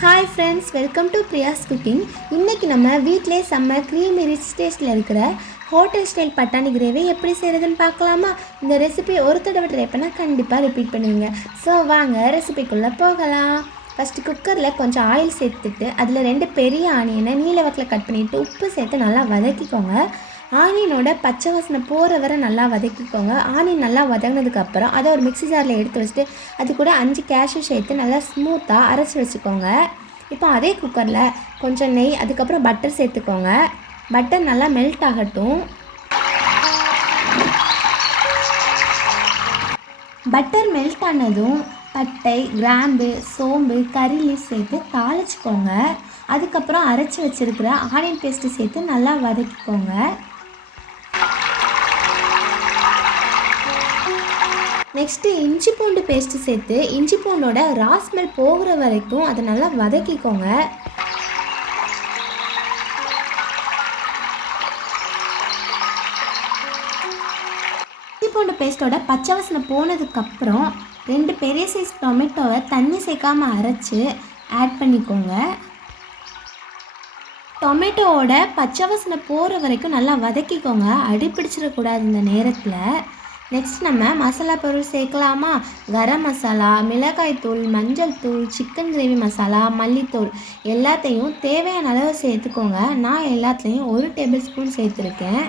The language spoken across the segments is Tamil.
Hi friends, welcome to Priya's cooking. இன்றைக்கி நம்ம வீட்டிலே செம்ம க்ரீமி ரிச் டேஸ்ட்டில் இருக்கிற ஹோட்டல் ஸ்டைல் பட்டாணி கிரேவி எப்படி செய்கிறதுன்னு பார்க்கலாமா? இந்த ரெசிபி ஒரு தடவை ட்ரை பண்ணால் கண்டிப்பாக ரிப்பீட் பண்ணுவீங்க. ஸோ வாங்க ரெசிபிக்குள்ளே போகலாம். ஃபஸ்ட்டு குக்கரில் கொஞ்சம் ஆயில் சேர்த்துட்டு அதில் 2 பெரிய ஆனியனை நீல வாக்கில் கட் பண்ணிவிட்டு உப்பு சேர்த்து நல்லா வதக்கிக்கோங்க. ஆனியனோட பச்சை வாசனை போகிற வரை நல்லா வதக்கிக்கோங்க. ஆனியன் நல்லா வதங்கினதுக்கப்புறம் அதை ஒரு மிக்ஸி ஜாரில் எடுத்து வச்சுட்டு அது கூட 5 கேஷ்யூ சேர்த்து நல்லா ஸ்மூத்தாக அரைச்சி வச்சுக்கோங்க. இப்போ அதே குக்கரில் கொஞ்சம் நெய், அதுக்கப்புறம் பட்டர் சேர்த்துக்கோங்க. பட்டர் நல்லா மெல்ட் ஆகட்டும். பட்டர் மெல்ட் ஆனதும் பட்டை, கிராம்பு, சோம்பு, கறி லீஃப் சேர்த்து தாளிச்சிக்கோங்க. அதுக்கப்புறம் அரைச்சி வச்சுருக்கிற ஆனியன் பேஸ்ட்டு சேர்த்து நல்லா வதக்கிக்கோங்க. நெக்ஸ்ட்டு இஞ்சி பூண்டு பேஸ்ட்டு சேர்த்து இஞ்சி பூண்டோட ரா ஸ்மெல் போகிற வரைக்கும் அதை நல்லா வதக்கிக்கோங்க. இஞ்சி பூண்டு பேஸ்ட்டோட பச்சை வாசனை போனதுக்கப்புறம் 2 பெரிய சைஸ் டொமேட்டோவை தண்ணி சேர்க்காமல் அரைச்சி ஆட் பண்ணிக்கோங்க. டொமேட்டோவோட பச்சை வாசனை போகிற வரைக்கும் நல்லா வதக்கிக்கோங்க. அடி பிடிச்சிடக்கூடாது இந்த நேரத்தில். நெக்ஸ்ட் நம்ம மசாலா பொருள் சேர்க்கலாமா? கரம் மசாலா, மிளகாய் தூள், மஞ்சள் தூள், சிக்கன் கிரேவி மசாலா, மல்லித்தூள் எல்லாத்தையும் தேவையான அளவு சேர்த்துக்கோங்க. நான் எல்லாத்துலேயும் 1 டேபிள் ஸ்பூன் சேர்த்துருக்கேன்.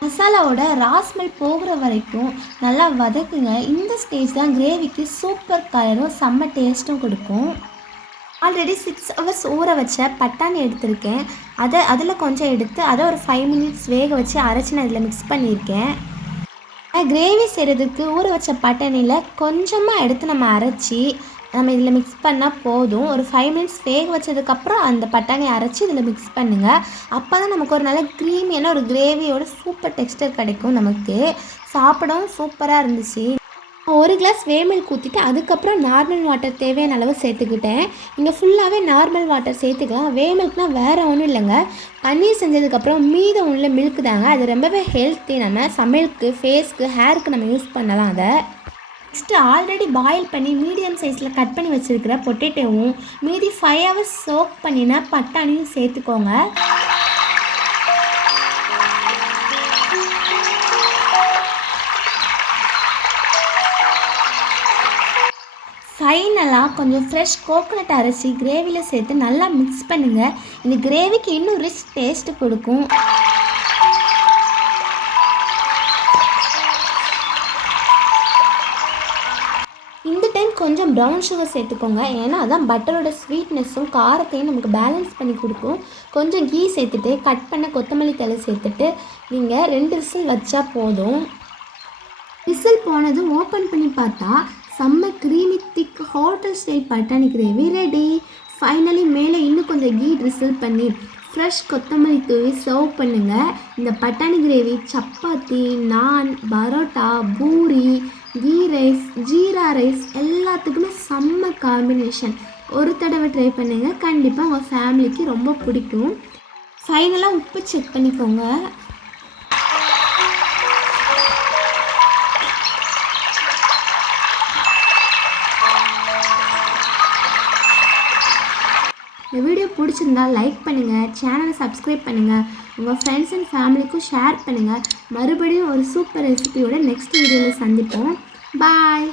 மசாலாவோட ரா ஸ்மெல் போகிற வரைக்கும் நல்லா வதக்குங்க. இந்த ஸ்டேஜ் தான் கிரேவிக்கு சூப்பர் கலரும் செம்ம டேஸ்ட்டும் கொடுக்கும். ஆல்ரெடி 6 ஹவர்ஸ் ஊற வச்ச பட்டாணி எடுத்திருக்கேன். அதில் கொஞ்சம் எடுத்து அதை ஒரு 5 மினிட்ஸ் வேக வச்சு அரைச்சி நான் இதில் மிக்ஸ் பண்ணியிருக்கேன். கிரேவி செய்கிறதுக்கு ஊற வச்ச பட்டாணியில் கொஞ்சமாக எடுத்து நம்ம அரைச்சி நம்ம இதில் மிக்ஸ் பண்ணால் போதும். ஒரு 5 மினிட்ஸ் வேக வச்சதுக்கப்புறம் அந்த பட்டாணியை அரைச்சி இதில் மிக்ஸ் பண்ணுங்கள். அப்போ தான் நமக்கு ஒரு நல்ல க்ரீமியான ஒரு கிரேவியோட சூப்பர் டெக்ஸ்டர் கிடைக்கும். நமக்கு சாப்பிடவும் சூப்பராக இருந்துச்சு. 1 கிளாஸ் வேமில்க் ஊற்றிட்டு அதுக்கப்புறம் நார்மல் வாட்டர் தேவையான அளவு சேர்த்துக்கிட்டேன். நீங்கள் ஃபுல்லாகவே நார்மல் வாட்டர் சேர்த்துக்கலாம். வேமில்க்னால் வேறு ஒன்றும் இல்லைங்க, பன்னீர் செஞ்சதுக்கப்புறம் மீதம் உள்ள மில்க் தாங்க. அது ரொம்பவே ஹெல்த்தி. நம்ம சமையலுக்கு, ஃபேஸ்க்கு, ஹேருக்கு நம்ம யூஸ் பண்ணலாம். அதை நெக்ஸ்ட்டு ஆல்ரெடி பாயில் பண்ணி மீடியம் சைஸில் கட் பண்ணி வச்சுருக்கிற பொட்டேட்டோவும் மீதி 5 ஹவர்ஸ் சோக் பண்ணினா பட்டாணியும் சேர்த்துக்கோங்க. ஃபைனலாக கொஞ்சம் ஃப்ரெஷ் கோகோனட் அரைச்சி கிரேவியில் சேர்த்து நல்லா மிக்ஸ் பண்ணுங்கள். இந்த கிரேவிக்கு இன்னும் ரிச் டேஸ்ட்டு கொடுக்கும். இந்த டைம் கொஞ்சம் ப்ரௌன் சுகர் சேர்த்துக்கோங்க. ஏன்னா அதான் பட்டரோட ஸ்வீட்னஸும் காரத்தையும் நமக்கு பேலன்ஸ் பண்ணி கொடுக்கும். கொஞ்சம் கீ சேர்த்துட்டு கட் பண்ண கொத்தமல்லி தழை சேர்த்துட்டு நீங்கள் 2 விசில் வச்சா போதும். விசில் போனதும் ஓப்பன் பண்ணி பார்த்தா செம்ம க்ரீமி திக் ஹோட்டல் ஸ்டைல் பட்டாணி கிரேவி ரெடி. ஃபைனலி மேலே இன்னும் கொஞ்சம் கீ ட்ரிசில் பண்ணி ஃப்ரெஷ் கொத்தமல்லி தூவி சர்வ் பண்ணுங்கள். இந்த பட்டாணி gravy chapati, naan, parotta, puri, ghee rice, jeera rice எல்லாத்துக்குமே செம்ம காம்பினேஷன். ஒரு தடவை ட்ரை பண்ணுங்கள், கண்டிப்பாக உங்கள் ஃபேமிலிக்கு ரொம்ப பிடிக்கும். ஃபைனலாக உப்பு செக் பண்ணிக்கோங்க. இந்த வீடியோ பிடிச்சிருந்தா லைக் பண்ணுங்கள், சேனலை சப்ஸ்கிரைப் பண்ணுங்கள், உங்கள் ஃப்ரெண்ட்ஸ் அண்ட் ஃபேமிலிக்கும் ஷேர் பண்ணுங்கள். மறுபடியும் ஒரு சூப்பர் ரெசிபியோட நெக்ஸ்ட் வீடியோவில் சந்திப்போம். பாய்.